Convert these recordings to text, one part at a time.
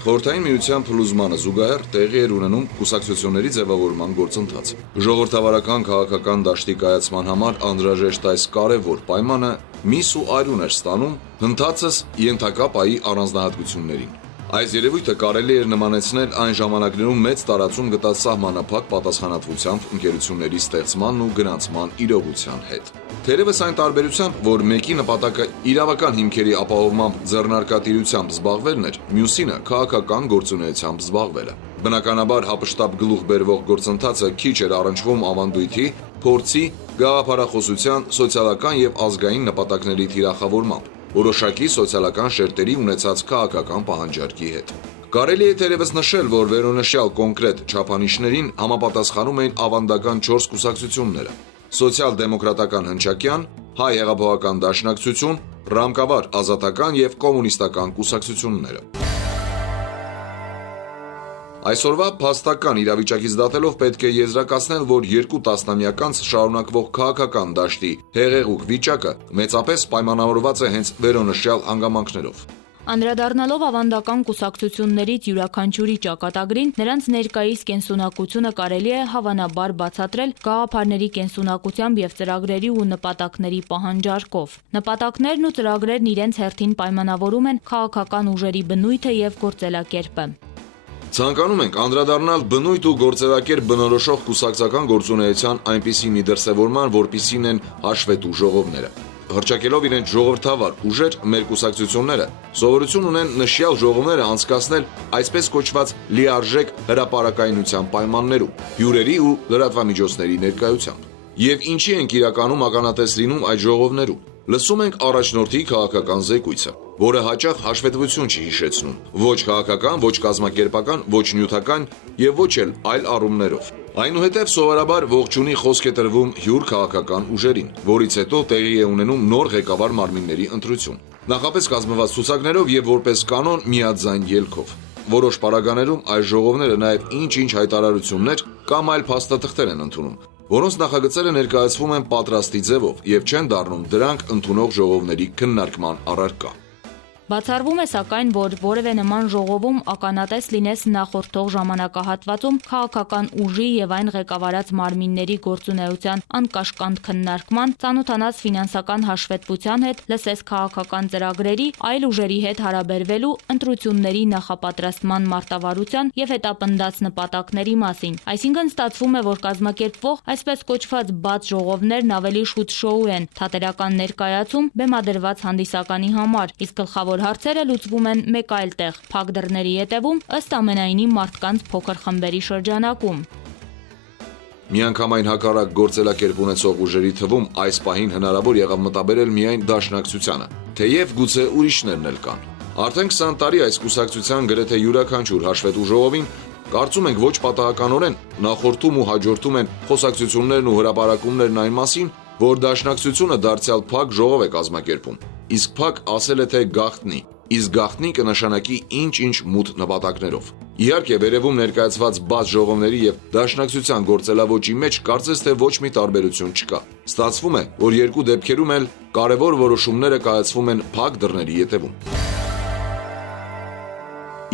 Խորհրդային միության փլուզմանը զուգահեռ տեղի էր ունենում կուսակցությունների ձևավորման գործընթացը։ Ժողովրդավարական քաղաքական դաշտի կայացման համար անհրաժեշտ այս կարևոր պայմանը միս ու արյուն էր ստանում հնդածս ենթակա պայի առանձնահատկություններին։ Այս երևույթը կարելի էր նմանեցնել այն ժամանակներում մեծ տարածում գտած սահմանափակ պատասխանատվությամբ ընկերությունների ստեղծման ու գրանցման իրողության հետ։ Թերևս այն տարբերությամբ, որ մեկի նպատակը իրավական հիմքերի ապահովմամբ ձեռնարկատիրությամբ զբաղվելն էր, մյուսինը քաղաքական գործունեությամբ զբաղվելը։ Բնականաբար հապշտապ գլուխ բերվող գործընթացը քիչ էր առնչվում ավանդույթի, փորձի, գաղափարախոսության, սոցիալական եւ ազգային նպատակների թիրախավորմամբ, որոշակի սոցիալական շերտերի ունեցած քաղաքական պահանջարկի հետ։ Կարելի է թերևս նշել, որ վերոնշյալ կոնկրետ չափանիշներին համապատասխանում էին ավանդական 4 կուսակցությունները՝ սոցիալ-դեմոկրատական հնչակյան, հայ հեղափոխական դաշնակցություն, ռամկավար ազատական եւ կոմունիստական կուսակցությունները։ Այսօրվա փաստական իրավիճակից դատելով պետք է եզրակացնել, որ 2 տասնամյակ անց շարունակվող քաղաքական դաշտի հեղեղուկ վիճակը մեծապես պայմանավորված է հենց վերոնշյալ հանգամանքներով։ Անդրադառնալով ավանդական կուսակցություններից յուրաքանչյուրի ճակատագրին, նրանց ներկայիս կենսունակությունը կարելի է հավանաբար բացատրել գաղափարների կենսունակությամբ եւ ծրագրերի ու նպատակների պահանջարկով։ Նպատակներն ու ծրագրերն իրենց հերթին պայմանավորում են քաղաքական ուժերի բնույթը եւ գործելակերպը։ Ցանկանում ենք անդրադառնալ բնույթ ու գործելակերպ բնորոշող կուսակցական գործունեության այնպիսի մի դրսևորման, որպիսին են հաշվետու ժողովները։ Հռչակելով իրենց ժողովրդավար ուժեր, մեր կուսակցությունները սովորություն ունեն նշյալ ժողովները անցկացնել այսպես կոչված լիարժեք հրապարակայնության պայմաններում, հյուրերի ու լրատվամիջոցների ներկայությամբ։ Եվ ինչի ենք իրականում ականատես լինում այդ ժողովներում։ Լսում ենք առաջնորդի քաղաքական զեկույցը, որը հաճախ հաշվետվություն չի հիշեցնում, ոչ քաղաքական, ոչ կազմակերպական, ոչ նյութական եւ ոչ էլ այլ առումներով։ Այնուհետև սովորաբար ողջունի խոսք է տրվում հյուր քաղաքական ուժերին, որից հետո տեղի է ունենում նոր ղեկավար մարմինների ընտրություն, նախապես կազմված ցուցակներով եւ որպես կանոն միաձայն ելքով։ Որոշ պարագաներում այս ժողովները նաեւ ինչ-ինչ հայտարարություններ կամ այլ փաստաթղթեր են ընդունում, որոնց նախագծերը ներկայացվում են պատրաստի ձևով եւ չեն դառնում դրանք ընդունող ժողովների քննարկման առարկա։ Բացառվում է սակայն, որ որևէ նման ժողովում ականատես լինես նախորդող ժամանակահատվածում քաղաքական ուժի եւ այն ղեկավարած մարմինների գործունեության անկաշկանդ քննարկման, ծանոթանաս ֆինանսական հաշվետվության հետ, լսես քաղաքական ծրագրերի, այլ ուժերի հետ հարաբերվելու, ընտրությունների նախապատրաստման մարտավարության եւ հետապնդած նպատակների մասին։ Այսինքն ստացվում է, որ կազմակերպվող այսպես կոչված բաց ժողովներն ավելի շուտ շոու են, թատերական ներկայացում բեմադրված հանդիսականի համար, իսկ գլխավոր հարցերը լուծվում են մեկ այլ տեղ՝ փակ դռների ետևում, ըստ ամենայնի մարդկանց փոքր խմբերի շրջանակում։ Միանգամայն հակառակ գործելակերպ ունեցող ուժերի թվում այս պահին հնարավոր եղավ մտաբերել միայն դաշնակցությանը, թեև գուցե ուրիշներն էլ կան։ Արդեն 20 տարի այս կուսակցության գրեթե յուրաքանչյուր հաշվետու ժողովին կարծում ենք ոչ պատահականորեն նախորդում ու հաջորդում են խոսակցություններն ու հրապարակումներն այն մասին, որ դաշնակցությունը դարձյալ փակ ժողով է կազմակերպում, իսկ փակ ասել է թե գաղտնի, իսկ գաղտնի կնշանակի ինչ-ինչ մութ նպատակներով։ Իհարկե, վերևում ներկայացված բաց ժողովների եւ դաշնակցության գործելավոճի մեջ կարծես թե ոչ մի տարբերություն չկա։ Ստացվում է, որ երկու դեպքերում էլ կարևոր որոշումները կայացվում են փակ դռների ետևում։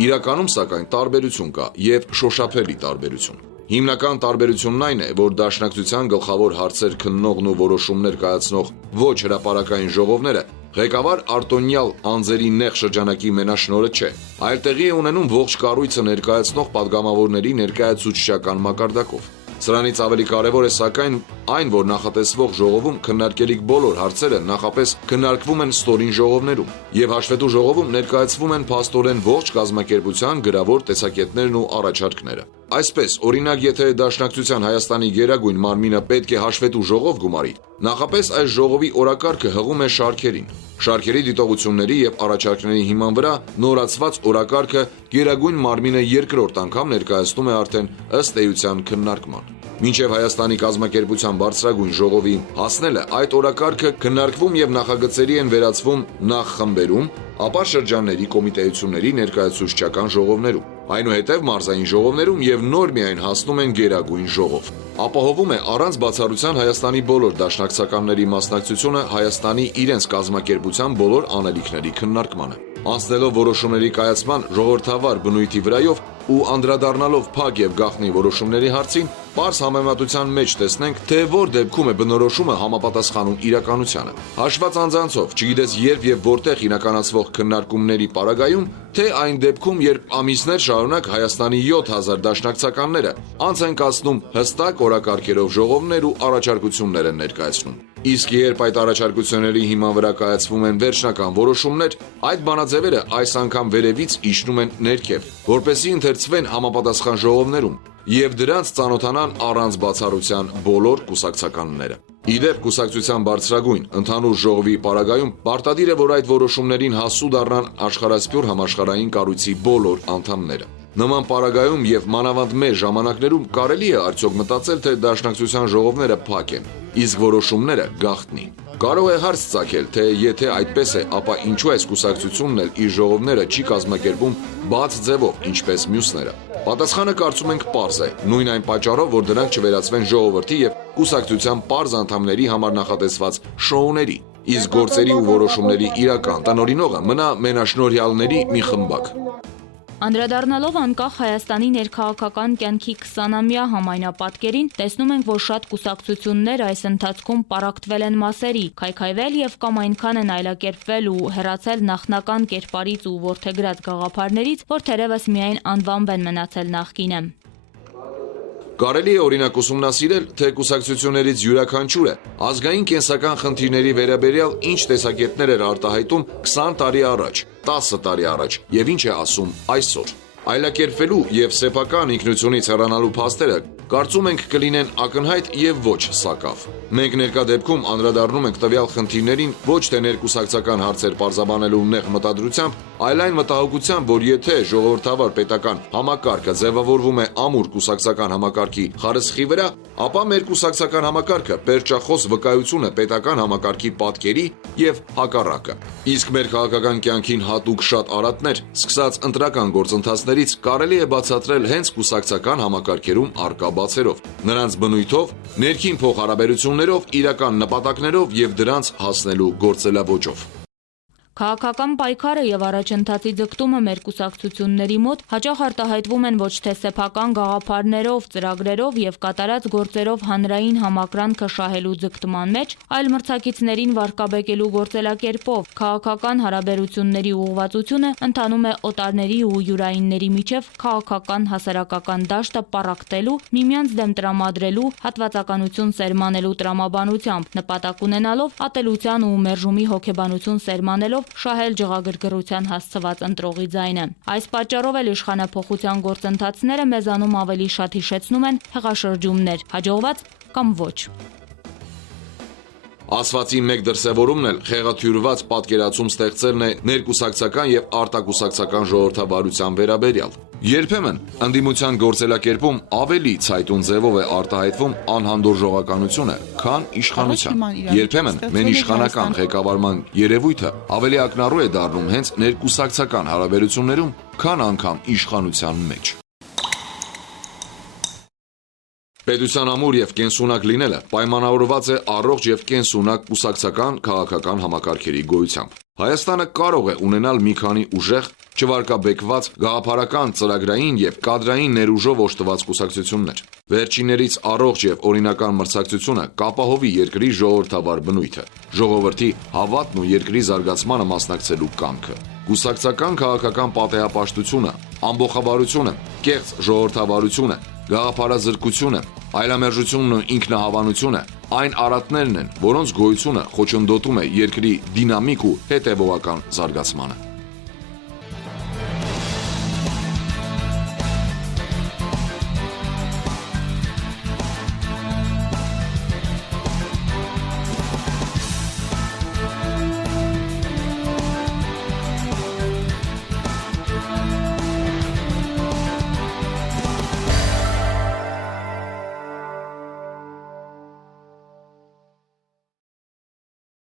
Իրականում, սակայն, տարբերություն կա եւ շոշափելի տարբերություն։ Հիմնական տարբերությունն այն է, որ դաշնակցության գլխավոր հարցեր քննողն ու որոշումներ կայացնող ոչ հրապարակային ժողովները ղեկավար արտոնյալ անձերի նեղ շրջանակի մենաշնորհը չէ, այլ տեղի է ունենում ողջ կառույցը ներկայացնող падգամավորների ներկայացուցչական մակարդակով։ Սրանից ավելի կարևոր է սակայն այն, որ նախատեսվող ժողովում քննարկելիք բոլոր հարցերը նախապես քննարկվում են ստորին ժողովներում եւ հաշվետու ժողովում ներկայացվում են փաստորեն ողջ կազմակերպության գրավոր տեսակետներն ու առաջարկները։ Այսպես, օրինակ, եթե Դաշնակցության Հայաստանի գերագույն մարմինը պետք է հաշվետու ժողով գումարի, նախապես այս ժողովի օրակարգը հղում է շարքերին։ Շարքերի դիտողությունների եւ առաջարկների հիման վրա նորացված օրակարգը գերագույն մարմինը երկրորդ անգամ ներկայացնում է արդեն ըստ էության քննարկման։ Մինչև Հայաստանի կազմակերպության բարձրագույն ժողովի հասնելը այդ օրակարգը քննարկվում եւ նախագծերի են վերածվում նախ խմբերում, ապա շրջանների կոմիտեությունների ներկայացուցչական ժողովներում, այնուհետև մարզային ժողովներում եւ նոր միայն հասնում են գերագույն ժողով։ Ապահովում է առանց բացառության Հայաստանի բոլոր դաշնակցականների մասնակցությունը Հայաստանի իրենց կազմակերպության բոլոր անելիքների քննարկմանը։ Անցնելով որոշումների կայացման ժողովրդավար բնույթի վրայով ու անդրադառնալով փակ եւ գաղտնի որոշումների հարցին, պարզ համեմատության մեջ տեսնենք, թե որ դեպքում է բնորոշումը համապատասխանում իրականությանը։ Հաշված անձանցով, չգիտես երբ եւ որտեղ իրականացվող քննարկումների պարագայում, թե այն դեպքում, երբ ամիսներ շարունակ Հայաստանի 7000 դաշնակցականները անց են կացնում հստակ օրակարգերով ժողովներ ու առաջարկություններ են ներկայացնում։ Իսկ երբ այդ առաջարկությունների հիման վրա կայացվում են վերջնական որոշումներ, այդ բանաձևերը այս անգամ վերևից իջնում են ներքև, որպեսզի ընթերցվեն համապատասխան ժողովներում եւ դրանց ծանոթանան առանց բացառության բոլոր կուսակցականները։ Իդեպ կուսակցության բարձրագույն ընդհանուր ժողովի պարագայում պարտադիր է, որ այդ որոշումներին հասու դառնան աշխարհասփյուռ համաշխարհային կառույցի բոլոր անդամները։ Նման պարագայում եւ մանավանդ մեր ժամանակներում կարելի է արդյոք մտածել, թե դաշնակցության ժողովները փակ են, իսկ որոշումները գաղտնի։ Կարող է հարց ծագել, թե եթե այդպես է, ապա ինչու այս կուսակցությունն էլ իր ժողովները չի կազմակերպում բաց ձևով, ինչպես մյուսները։ Պատասխանը կարծում ենք պարզ է, նույն այն պատճառով, որ դրանք չվերածվեն ժողովրդի եւ կուսակցության պարզ անդամների համար նախատեսված շոուների, իսկ գործերի ու որոշումների իրական տնօրինողը մնա մենաշնորհյալների մի խմբակ։ Անդրադառնալով անկախ Հայաստանի ներքաղաքական կյանքի 20-ամյա համայնապատկերին, տեսնում ենք, որ շատ կուսակցություններ այս ընթացքում պառակտվել են մասերի, քայքայվել եւ կամ այնքան են այլակերպվել ու հեռացել նախնական կերպարից ու որդեգրած գաղափարներից, որ թերևս միայն անվամբ են մնացել նախկինը։ Կարելի է օրինակ ուսումնասիրել, թե կուսակցություններից յուրաքանչյուրը ազգային կենսական խնդիրների վերաբերյալ ինչ տեսակետներ էր արտահայտում 20 տարի առաջ, 10 տարի առաջ եւ ինչ է ասում այսօր։ Այլակերպվելու եւ սեփական ինքնությունից հեռանալու փաստերը կարծում ենք կլինեն ակնհայտ եւ ոչ սակավ։ Մենք ներկա դեպքում անդրադառնում ենք տվյալ խնդիրներին ոչ թե ներկուսակցական հարցեր պարզաբանելու նեղ մտադրությամբ, այլ այն մտահոգությամբ, որ եթե ժողովրդավար պետական համակարգը ձևավորվում է ամուր կուսակցական համակարգի խարսխի վրա, ապա մեր կուսակցական համակարգը պերճախոս վկայություն է պետական համակարգի պատկերի եւ հակառակը։ Իսկ մեր քաղաքական կյանքին հատուկ շատ արատներ, սկսած ընտրական գործընթացներից կարելի է բացատրել հենց կուսակցական համակարգերում առկա բացերով, նրանց բնույթով, ներքին փոխհարաբերություններով, իրական նպատակներով եւ դրանց հասնելու գործելավոճով։ Քաղաքական պայքարը եւ առաջընթացի ձգտումը մեր կուսակցությունների մոտ հաճախ արտահայտվում են ոչ թե սեփական գաղափարներով, ծրագրերով եւ կատարած գործերով հանրային համակրանքը շահելու ձգտման մեջ, այլ մրցակիցներին վարկաբեկելու գործելակերպով։ Քաղաքական հարաբերությունների ուղղվածությունը ընթանում է օտարների ու յուրայինների միջև քաղաքական հասարակական դաշտը պառակտելու, միմյանց դեմ տրամադրելու, հատվածականություն սերմանելու տրամաբանությամբ, նպատակ ունենալով ատելության ու մերժումի հոգեբանություն սերմանելով շահել ջղագրգռության հասցված ընտրողի ձայնը։ Այս պատճառով էլ իշխանափոխության գործընթացները մեզանում ավելի շատ հիշեցնում են հեղաշրջումներ, հաջողված կամ ոչ։ Ասվածի մեկ դրսևորումն էլ խեղաթյուրված պատկերացում ստեղծելն է ներկուսակցական եւ արտակուսակցական ժողովրդավարության վերաբերյալ։ Երբեմն ընդդիմության գործելակերպում ավելի ցայտուն ձևով է արտահայտվում անհանդուրժողականությունը, քան իշխանության։ Երբեմն մենիշխանական ղեկավարման երևույթը ավելի ակնառու է դառնում հենց ներկուսակցական հարաբերություններում, քան անգամ իշխանության մեջ։ Պետության ամուր եւ կենսունակ լինելը պայմանավորված է առողջ եւ կենսունակ կուսակցական քաղաքական համակարգերի գոյությամբ։ Հայաստանը կարող է ունենալ մի քանի ուժեղ, չվարկաբեկված գաղափարական, ծրագրային եւ կադրային ներուժով օժտված կուսակցություններ։ Վերջիններից առողջ եւ օրինական մրցակցությունը կապահովի երկրի ժողովրդավար բնույթը, ժողովրդի հավատն ու երկրի զարգացմանը մասնակցելու կամքը։ Կուսակցական քաղաքական պատեհապաշտությունը, ամբողջաբարությունը, կեղծ ժողովրդավարությունը, գաղափարազրկությունը, այլամերժությունն ու ինքնահավանությունը այն արատներն են, որոնց գոյությունը խոչընդոտում է երկրի դինամիկ ու հետևողական զարգացմանը։